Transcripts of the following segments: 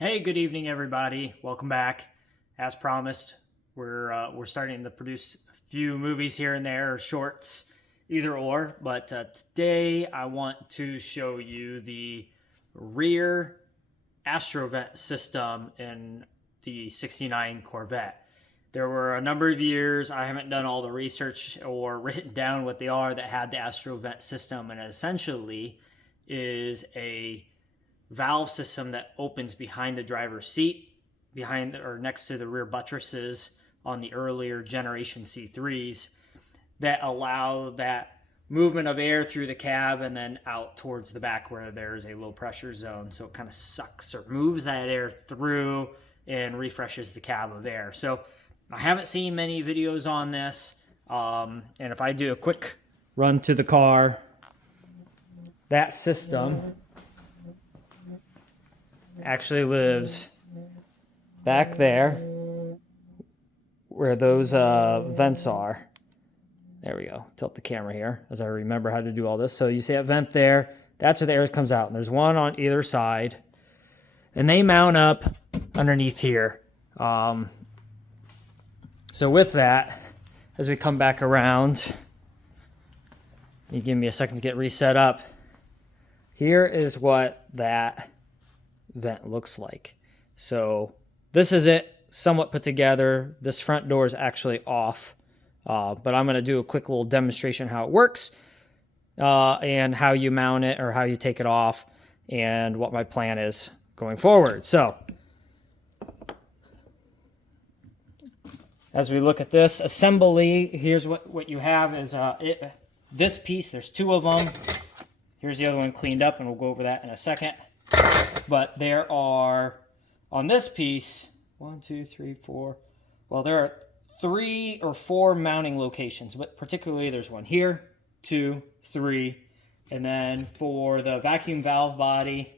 Hey, good evening, everybody. Welcome back. As promised, we're starting to produce a few movies here and there, or shorts, either or. But today, I want to show you the rear Astro Vent system in the '69 Corvette. There were a number of years, I haven't done all the research or written down what they are, that had the Astro Vent system, and essentially is a valve system that opens behind the driver's seat, behind or next to the rear buttresses on the earlier generation C3s, that allow that movement of air through the cab and then out towards the back where there's a low pressure zone. So it kind of sucks or moves that air through and refreshes the cab of air. So I haven't seen many videos on this. And if I do a quick run to the car, that system actually lives back there where those vents are. There we go. Tilt the camera here as I remember how to do all this. So you see that vent there. That's where the air comes out. And there's one on either side. And they mount up underneath here. So with that, as we come back around, you give me a second to get reset up. Here is what that vent looks like. So this is it, somewhat put together. This front door is actually off, but I'm going to do a quick little demonstration how it works, and how you mount it or how you take it off, and what my plan is going forward. So as we look at this assembly, here's what you have is this piece. There's two of them. Here's the other one cleaned up, and we'll go over that in a second. But there are, on this piece, 1, 2, 3, 4. Well, there are 3 or 4 mounting locations, but particularly there's one here, 2, 3. And then for the vacuum valve body,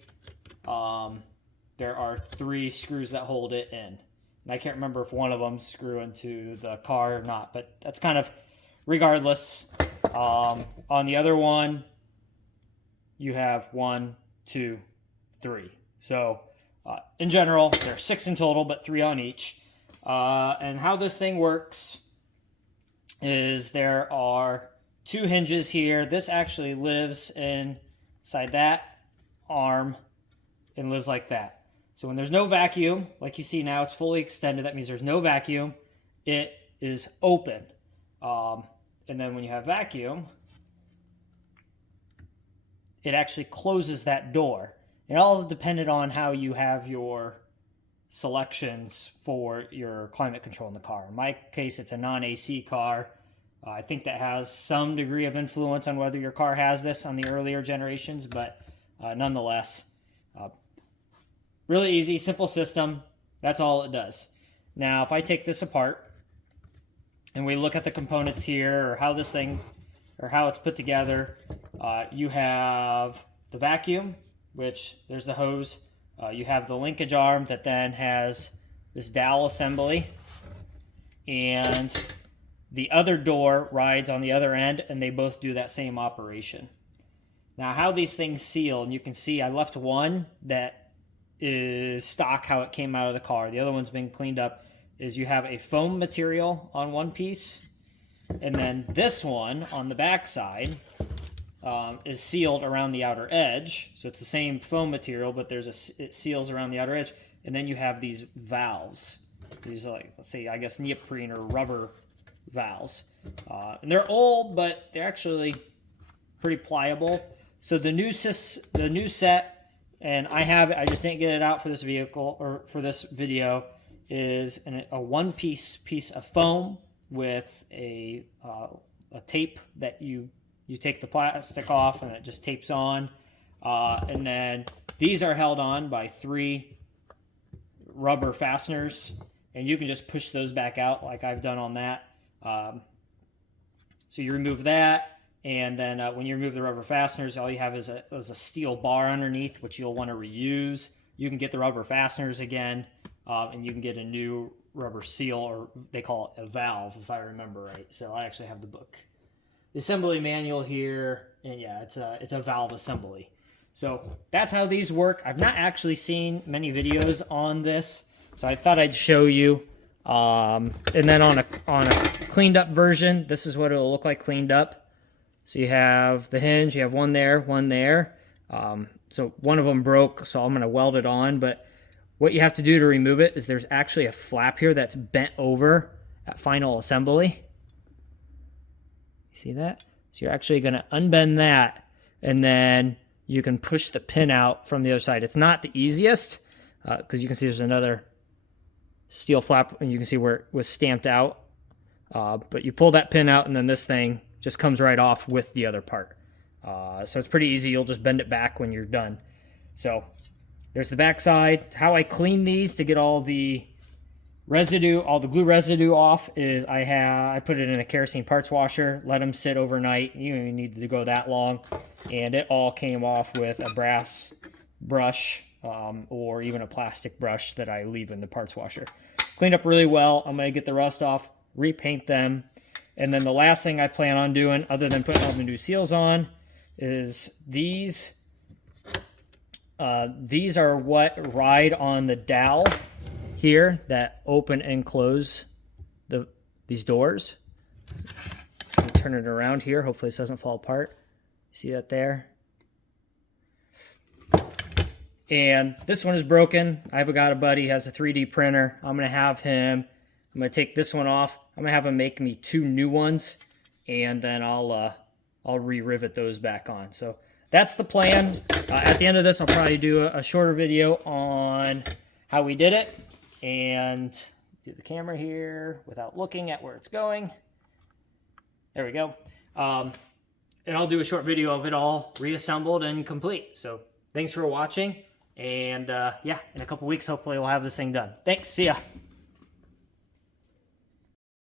there are 3 screws that hold it in. And I can't remember if one of them screw into the car or not, but that's kind of regardless. On the other one, you have 1, 2, 3. So in general, there are 6 in total, but 3 on each. And how this thing works is there are 2 hinges here. This actually lives inside that arm and lives like that. So when there's no vacuum, like you see now, it's fully extended. That means there's no vacuum. It is open. And then when you have vacuum, it actually closes that door. It all is dependent on how you have your selections for your climate control in the car. In my case, it's a non-AC car. I think that has some degree of influence on whether your car has this on the earlier generations, but nonetheless, really easy, simple system. That's all it does. Now, if I take this apart and we look at the components here, or how this thing, or how it's put together, you have the vacuum, which there's the hose. You have the linkage arm that then has this dowel assembly, and the other door rides on the other end, and they both do that same operation. Now, how these things seal, and you can see I left one that is stock how it came out of the car. The other one's been cleaned up. Is you have a foam material on one piece, and then this one on the back side is sealed around the outer edge. So it's the same foam material, but it seals around the outer edge. And then you have these valves. These are like, let's say, I guess neoprene or rubber valves. And they're old, but they're actually pretty pliable. So the new set, and I just didn't get it out for this vehicle or for this video, is a one-piece of foam with a tape that you take the plastic off and it just tapes on. And then these are held on by 3 rubber fasteners, and you can just push those back out like I've done on that. So you remove that, and then when you remove the rubber fasteners, all you have is a steel bar underneath, which you'll want to reuse. You can get the rubber fasteners again, and you can get a new rubber seal, or they call it a valve, if I remember right. So I actually have the book. The assembly manual here, and yeah, it's a valve assembly. So that's how these work. I've not actually seen many videos on this, so I thought I'd show you. And then on a cleaned up version, this is what it'll look like cleaned up. So you have the hinge, you have one there, one there. So one of them broke, so I'm going to weld it on. But what you have to do to remove it is there's actually a flap here that's bent over at final assembly. You see that? So you're actually going to unbend that, and then you can push the pin out from the other side. It's not the easiest because you can see there's another steel flap, and you can see where it was stamped out. But you pull that pin out, and then this thing just comes right off with the other part. So it's pretty easy. You'll just bend it back when you're done. So there's the back side. How I clean these to get all the residue, all the glue residue off is I put it in a kerosene parts washer, let them sit overnight. You don't even need to go that long. And it all came off with a brass brush or even a plastic brush that I leave in the parts washer. Cleaned up really well. I'm going to get the rust off, repaint them. And then the last thing I plan on doing, other than putting all the new seals on, is these. These are what ride on the dowel here that open and close these doors. Turn it around here. Hopefully this doesn't fall apart. See that there? And this one is broken. I've got a buddy who has a 3D printer. I'm going to take this one off. I'm going to have him make me 2 new ones, and then I'll re-rivet those back on. So that's the plan. At the end of this, I'll probably do a shorter video on how we did it, and do the camera here without looking at where it's going. There we go. And I'll do a short video of it all reassembled and complete. So thanks for watching, and yeah, in a couple weeks, hopefully we'll have this thing done. Thanks, see ya.